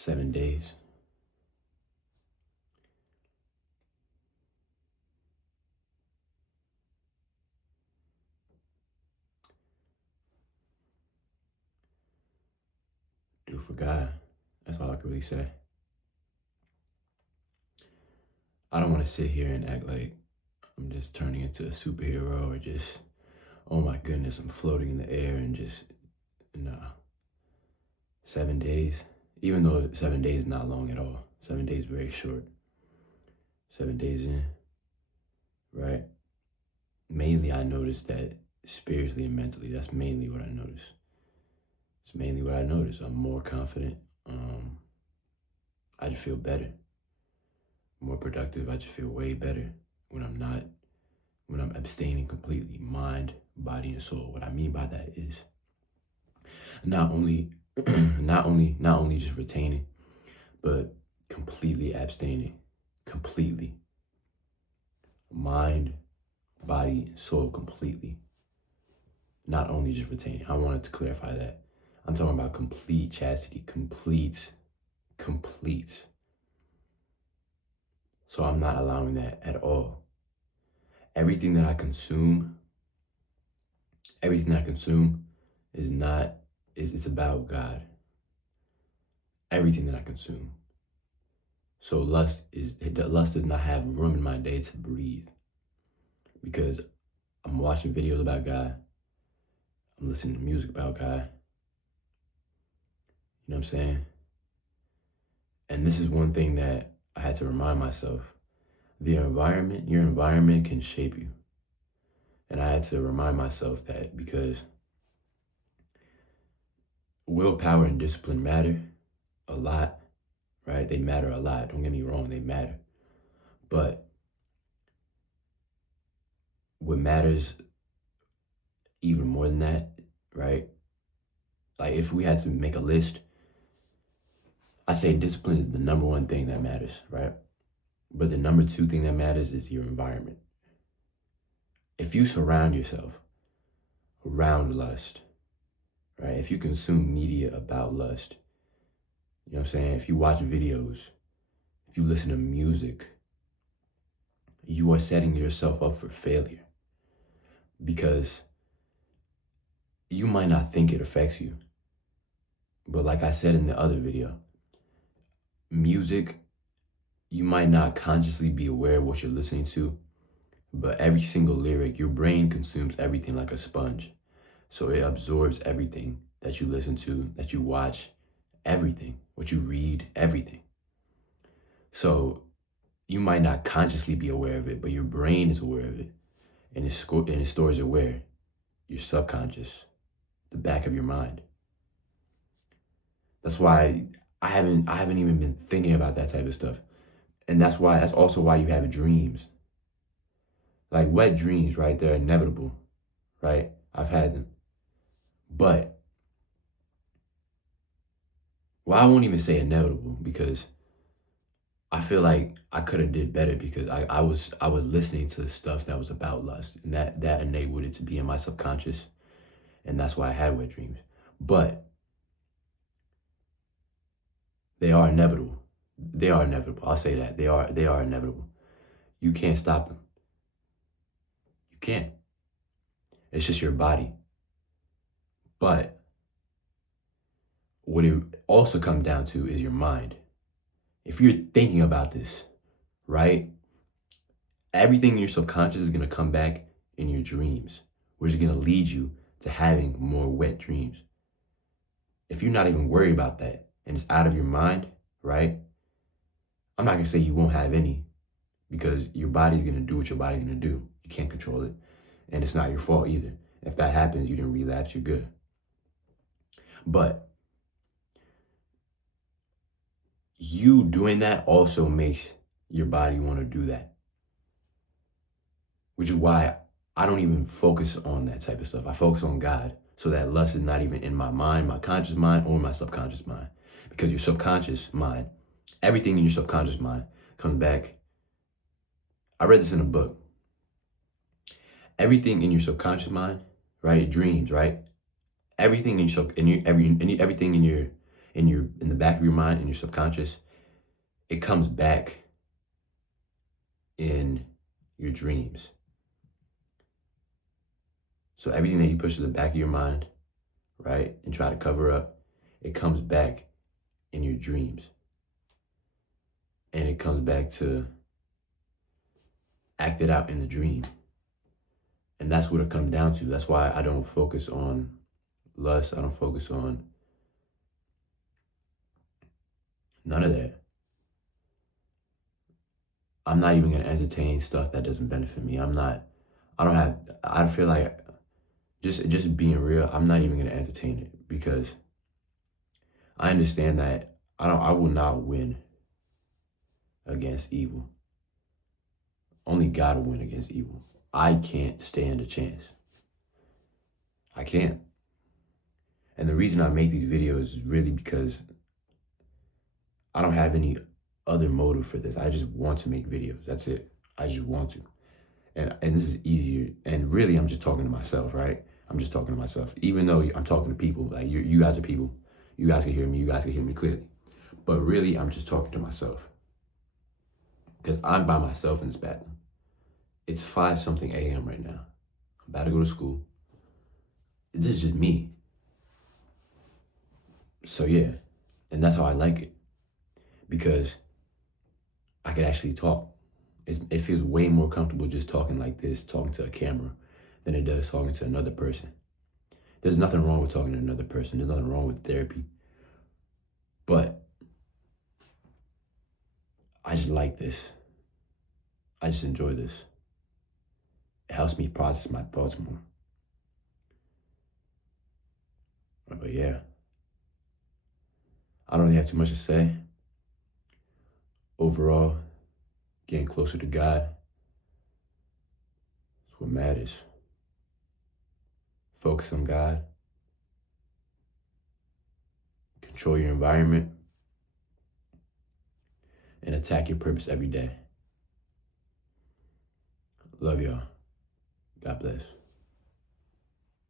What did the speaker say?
7 days. Do for God. That's all I can really say. I don't want to sit here and act like I'm just turning into a superhero or just, oh my goodness, I'm floating in the air and just, nah. 7 days, even though 7 days is not long at all. 7 days is very short. 7 days in, right? Mainly I noticed that spiritually and mentally, that's mainly what I noticed. It's mainly what I noticed. I'm more confident. I just feel better, more productive. I just feel way better when I'm abstaining completely, mind, body, and soul. What I mean by that is not only, not only just retaining, but completely abstaining, completely, mind, body, soul, completely. Not only just retaining. I wanted to clarify that. I'm talking about complete chastity, complete. So I'm not allowing that at all. Everything that I consume is not, it's about God. Everything that I consume. So lust does not have room in my day to breathe, because I'm watching videos about God. I'm listening to music about God. You know what I'm saying? And this is one thing that I had to remind myself. Your environment can shape you. And I had to remind myself that, because willpower and discipline matter a lot, right? They matter a lot. Don't get me wrong, they matter. But what matters even more than that, right? Like if we had to make a list, I say discipline is the number one thing that matters, right? But the number two thing that matters is your environment. If you surround yourself around lust, right? If you consume media about lust, you know what I'm saying? If you watch videos, if you listen to music, you are setting yourself up for failure, because you might not think it affects you. But like I said in the other video, music, you might not consciously be aware of what you're listening to, but every single lyric, your brain consumes everything like a sponge. So it absorbs everything that you listen to, that you watch, everything, what you read, everything. So you might not consciously be aware of it, but your brain is aware of it. And it stores it where? Your subconscious, the back of your mind. That's why I haven't even been thinking about that type of stuff. And that's also why you have dreams. Like wet dreams, right? They're inevitable, right? I've had them. But, well, I won't even say inevitable, because I feel like I could have did better, because I was listening to stuff that was about lust, and that enabled it to be in my subconscious, and that's why I had wet dreams. But they are inevitable. They are inevitable. I'll say that. They are inevitable. You can't stop them. You can't. It's just your body. But what it also comes down to is your mind. If you're thinking about this, right? Everything in your subconscious is going to come back in your dreams, which is going to lead you to having more wet dreams. If you're not even worried about that and it's out of your mind, right? I'm not going to say you won't have any, because your body's going to do what your body's going to do. You can't control it. And it's not your fault either. If that happens, you didn't relapse, you're good. But you doing that also makes your body want to do that. Which is why I don't even focus on that type of stuff. I focus on God, so that lust is not even in my mind, my conscious mind, or my subconscious mind. Because your subconscious mind, everything in your subconscious mind comes back. I read this in a book. Everything in your subconscious mind, right? Dreams, right? Everything in your everything in in the back of your mind, in your subconscious, it comes back in your dreams. So everything that you push to the back of your mind, right, and try to cover up, it comes back in your dreams. And it comes back to act it out in the dream. And that's what it comes down to. That's why I don't focus on lust. I don't focus on none of that. I'm not even going to entertain stuff that doesn't benefit me. I feel like just being real, I'm not even going to entertain it because I understand that I will not win against evil. Only God will win against evil. I can't stand a chance. I can't. And the reason I make these videos is really because I don't have any other motive for this. I just want to make videos. That's it. I just want to. And this is easier. And really, I'm just talking to myself, right? I'm just talking to myself. Even though I'm talking to people, like you guys are people. You guys can hear me. You guys can hear me clearly. But really, I'm just talking to myself. Because I'm by myself in this battle. It's 5-something a.m. right now. I'm about to go to school. This is just me. So yeah, and that's how I like it. Because I could actually talk. It feels way more comfortable just talking like this, talking to a camera, than it does talking to another person. There's nothing wrong with talking to another person. There's nothing wrong with therapy. But I just like this. I just enjoy this. It helps me process my thoughts more. But yeah, I don't really have too much to say. Overall, getting closer to God is what matters. Focus on God. Control your environment. And attack your purpose every day. Love y'all. God bless.